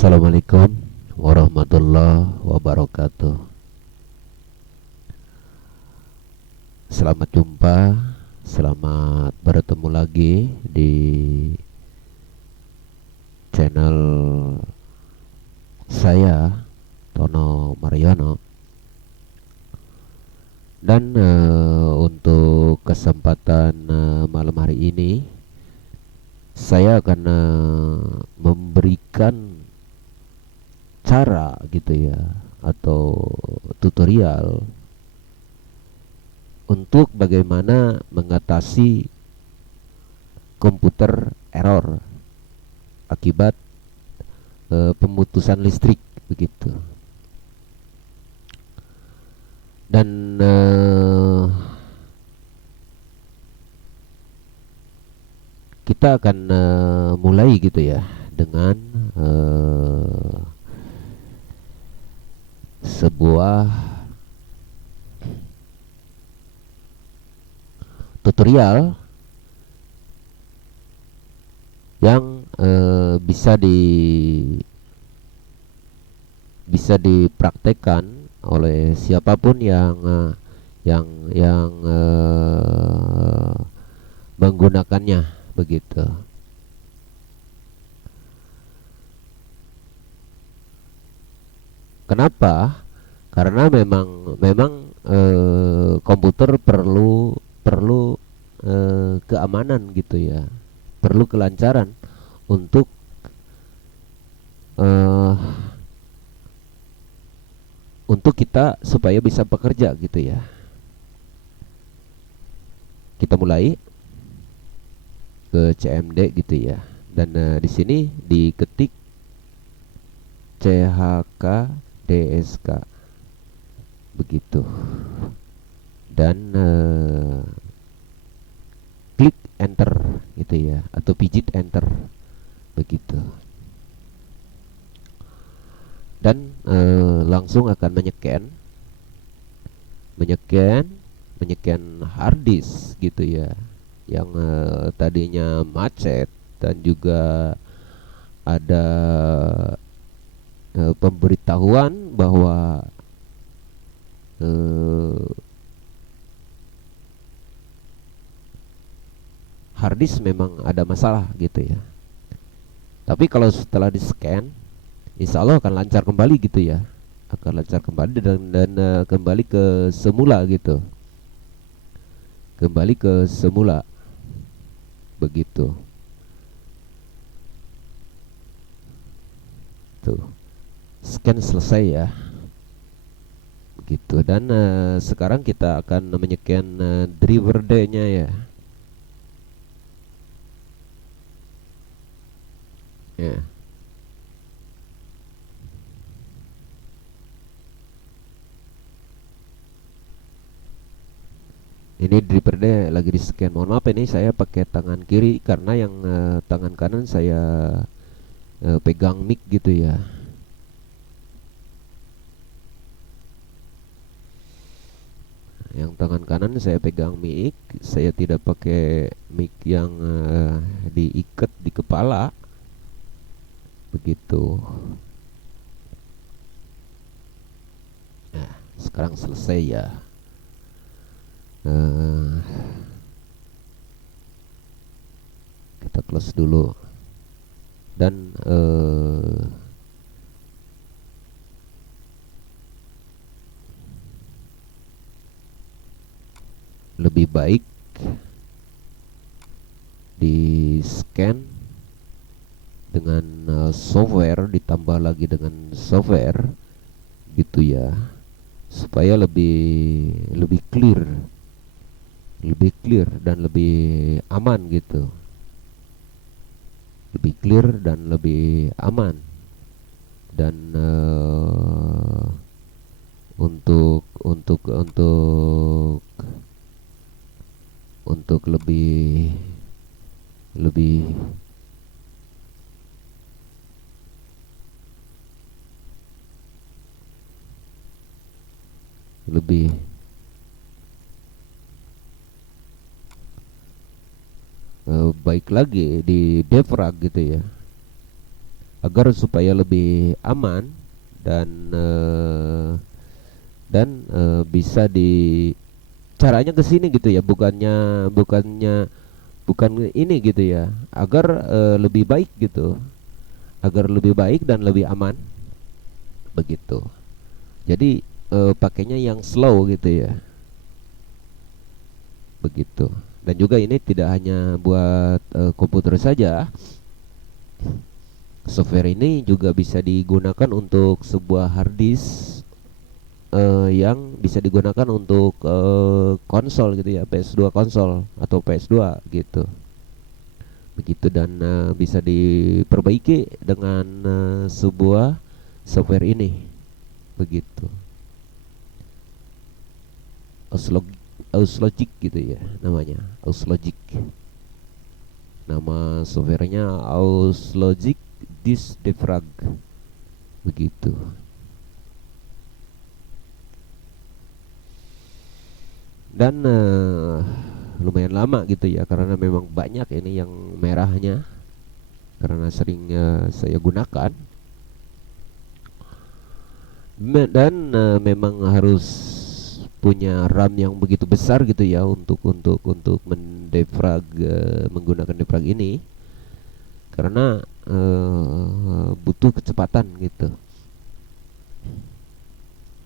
Assalamualaikum warahmatullahi wabarakatuh. Selamat jumpa, selamat bertemu lagi di channel saya, Tono Mariono. Dan untuk kesempatan malam hari ini, saya akan memberikan cara gitu ya, atau tutorial untuk bagaimana mengatasi komputer error akibat pemutusan listrik begitu. Dan kita akan mulai gitu ya dengan sebuah tutorial yang bisa dipraktekkan oleh siapapun yang menggunakannya begitu. Kenapa? Karena memang komputer perlu perlu keamanan gitu ya, perlu kelancaran untuk eh, untuk kita supaya bisa bekerja gitu ya. Kita mulai ke CMD gitu ya. Dan di sini diketik CHKDSK begitu. Dan klik enter gitu ya, atau pijit enter begitu. Dan langsung akan menyeken hard disk gitu ya, yang tadinya macet, dan juga ada pemberitahuan bahwa hard disk memang ada masalah gitu ya. Tapi kalau setelah di scan, insya Allah akan lancar kembali gitu ya, akan lancar kembali dan kembali ke semula gitu, kembali ke semula begitu. Tuh, scan selesai ya begitu. Dan sekarang kita akan menyeken driver D-nya ya. Ya. Ini driver D lagi di scan. Mohon maaf, ini saya pakai tangan kiri karena yang tangan kanan saya pegang mic gitu ya. Yang tangan kanan saya pegang mic, saya tidak pakai mic yang diikat di kepala begitu. Nah, sekarang selesai ya. Eh, kita close dulu. Dan lebih baik di scan dengan software, ditambah lagi dengan software gitu ya, supaya lebih clear dan lebih aman gitu, lebih clear dan lebih aman. Dan untuk lebih lebih baik lagi di defrag gitu ya. agar supaya lebih aman dan bisa di caranya ke sini gitu ya, bukannya bukannya bukan ini gitu ya, agar lebih baik gitu, agar lebih baik dan lebih aman begitu. Jadi pakainya yang slow gitu ya, begitu. Dan juga ini tidak hanya buat komputer saja, software ini juga bisa digunakan untuk sebuah hard disk yang bisa digunakan untuk konsol gitu ya, PS2 konsol atau PS2 gitu. Begitu, dan bisa diperbaiki dengan sebuah software ini begitu. Auslogic, Auslogic gitu ya namanya, Auslogic. Nama softwarenya Auslogic Disk Defrag begitu. Dan lumayan lama gitu ya, karena memang banyak ini yang merahnya karena sering saya gunakan. Dan memang harus punya RAM yang begitu besar gitu ya untuk mendefrag, menggunakan defrag ini, karena butuh kecepatan gitu.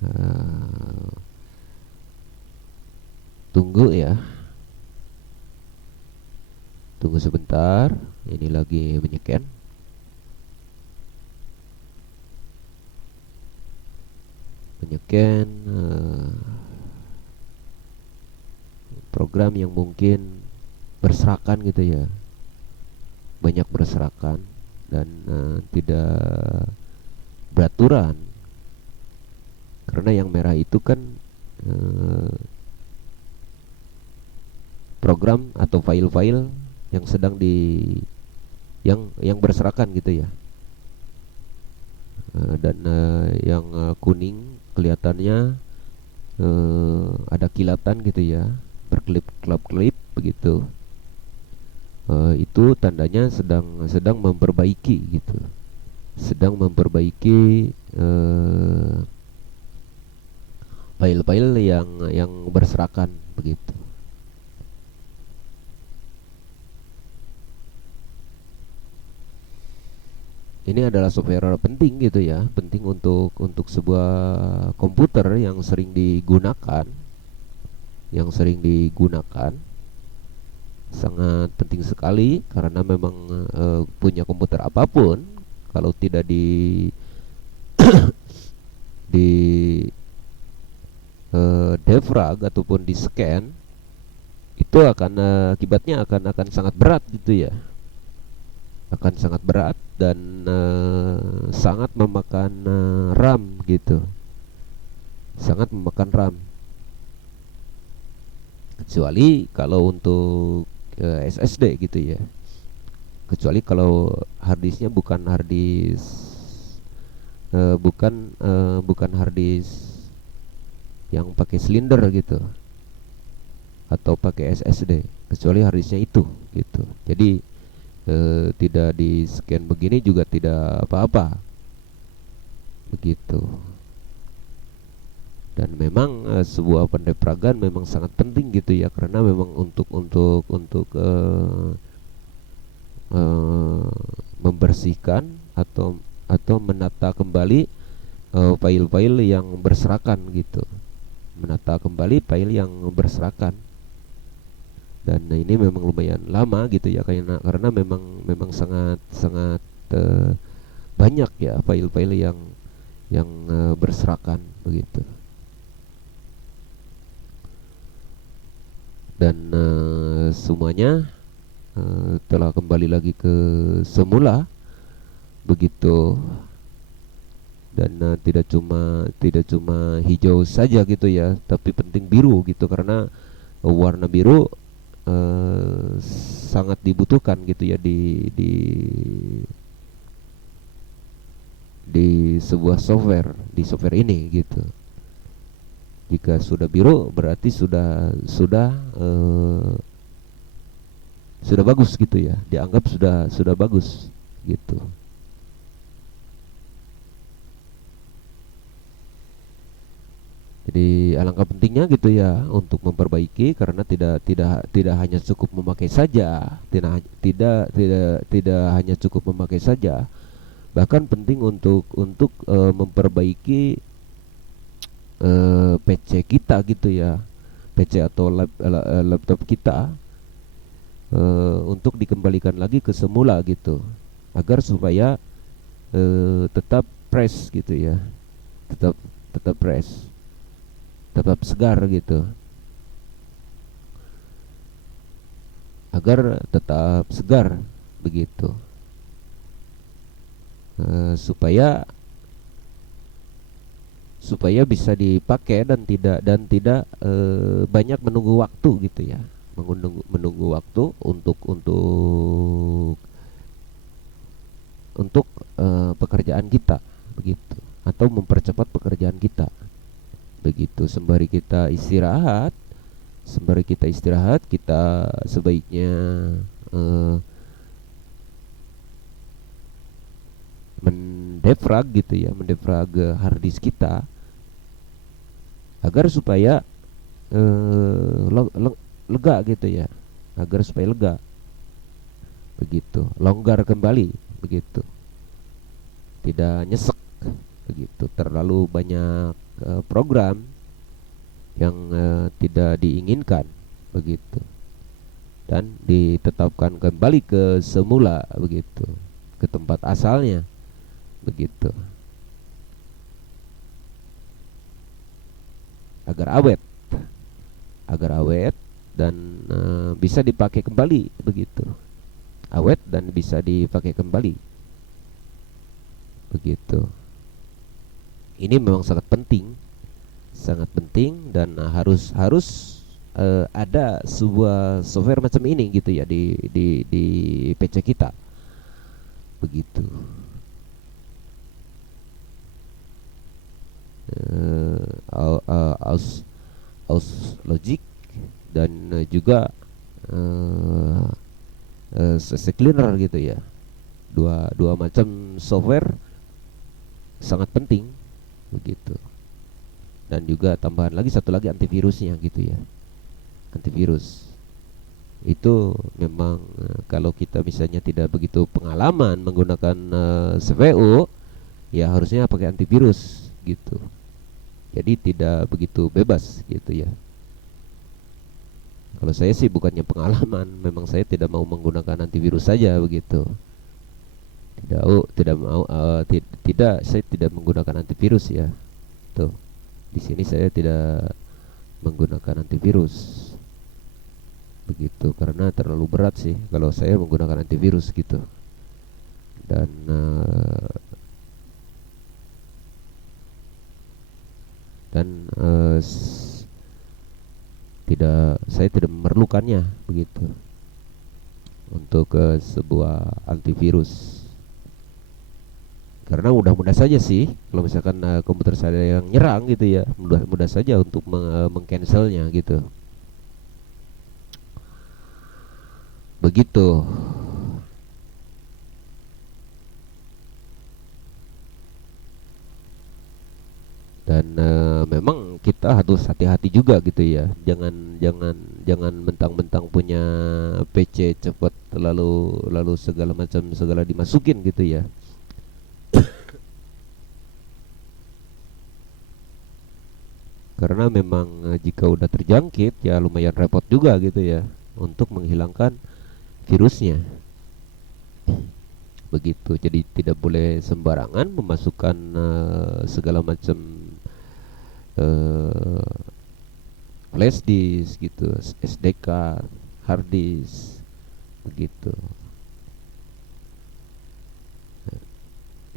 Uh, Tunggu ya, tunggu sebentar, ini lagi menyeken. Program yang mungkin berserakan gitu ya, banyak berserakan dan tidak beraturan, karena yang merah itu kan program atau file-file yang sedang yang berserakan gitu ya. Dan yang kuning kelihatannya ada kilatan gitu ya, berkelip-kelip begitu. Itu tandanya sedang memperbaiki gitu, sedang memperbaiki file-file yang berserakan begitu. Ini adalah software penting gitu ya, penting untuk sebuah komputer yang sering digunakan, sangat penting sekali, karena memang punya komputer apapun kalau tidak di defrag ataupun di scan, itu akan akibatnya akan sangat berat gitu ya, akan sangat berat dan sangat memakan RAM gitu, sangat memakan RAM. Kecuali kalau untuk SSD gitu ya, kecuali kalau harddisknya bukan harddisk bukan harddisk yang pakai silinder gitu, atau pakai SSD, kecuali harddisknya itu gitu. Jadi tidak di scan begini juga tidak apa-apa begitu. Dan memang sebuah pendefragan memang sangat penting gitu ya, karena memang untuk membersihkan atau menata kembali file-file yang berserakan gitu, menata kembali file yang berserakan. Dan ini memang lumayan lama gitu ya, karena memang sangat banyak ya file-file yang berserakan begitu. Dan semuanya telah kembali lagi ke semula begitu. Dan tidak cuma hijau saja gitu ya, tapi penting biru gitu, karena warna biru sangat dibutuhkan gitu ya di sebuah software, di software ini gitu. Jika sudah biru berarti sudah bagus gitu ya, dianggap sudah bagus gitu. Jadi alangkah pentingnya gitu ya untuk memperbaiki, karena tidak hanya cukup memakai saja, tidak hanya cukup memakai saja, bahkan penting untuk memperbaiki PC kita gitu ya, PC atau laptop kita, untuk dikembalikan lagi ke semula gitu, agar supaya tetap fresh gitu ya, tetap tetap fresh, tetap segar gitu, agar tetap segar begitu. Supaya supaya bisa dipakai dan tidak banyak menunggu waktu gitu ya, menunggu waktu untuk pekerjaan kita begitu, atau mempercepat pekerjaan kita begitu. Sembari kita istirahat kita sebaiknya eh, mendefrag gitu ya, mendefrag hard disk kita, agar supaya lega gitu ya, agar supaya lega begitu, longgar kembali begitu, tidak nyesek begitu, terlalu banyak program yang tidak diinginkan begitu, dan ditetapkan kembali ke semula begitu, ke tempat asalnya begitu, agar awet, dan bisa dipakai kembali begitu, awet dan bisa dipakai kembali begitu. Ini memang sangat penting, dan harus harus ada sebuah software macam ini gitu ya di PC kita begitu. Aus Logic, dan juga uh, CC Cleaner gitu ya. Dua dua macam software sangat penting begitu. Dan juga tambahan lagi satu lagi, antivirusnya gitu ya. Antivirus itu memang kalau kita misalnya tidak begitu pengalaman menggunakan CPU, ya harusnya pakai antivirus gitu. Jadi tidak begitu bebas gitu ya. Kalau saya sih bukannya pengalaman, memang saya tidak mau menggunakan antivirus saja begitu. Tidak mau, tidak, saya tidak menggunakan antivirus ya. Tuh, di sini saya tidak menggunakan antivirus begitu, karena terlalu berat sih kalau saya menggunakan antivirus gitu. Dan dan saya tidak memerlukannya begitu untuk sebuah antivirus, karena mudah-mudah saja sih kalau misalkan komputer saya yang nyerang gitu ya, mudah-mudah saja untuk mengcancelnya gitu begitu. Dan memang kita harus hati-hati juga gitu ya, jangan jangan jangan mentang-mentang punya PC cepat lalu lalu segala dimasukin gitu ya, karena memang jika udah terjangkit ya lumayan repot juga gitu ya untuk menghilangkan virusnya begitu. Jadi tidak boleh sembarangan memasukkan segala macam eh, flash disk gitu, SD card, hard disk begitu.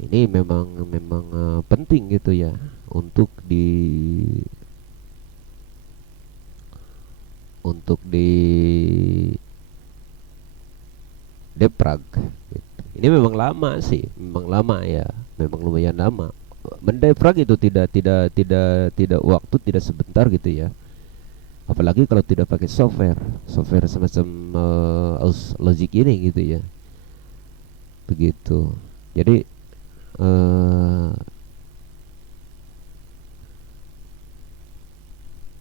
Ini memang memang penting gitu ya untuk di deprag gitu. Ini memang lama sih, memang lama ya, memang lumayan lama. Mendefrag itu tidak waktu, tidak sebentar gitu ya. Apalagi kalau tidak pakai software semacam Logic ini gitu ya. Begitu. Jadi eh,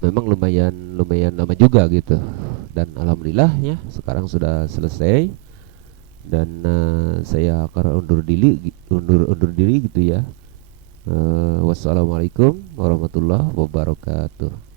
memang lumayan lumayan lama juga gitu. Dan alhamdulillah ya sekarang sudah selesai. Dan saya akan undur diri gitu ya. Wassalamualaikum warahmatullahi wabarakatuh.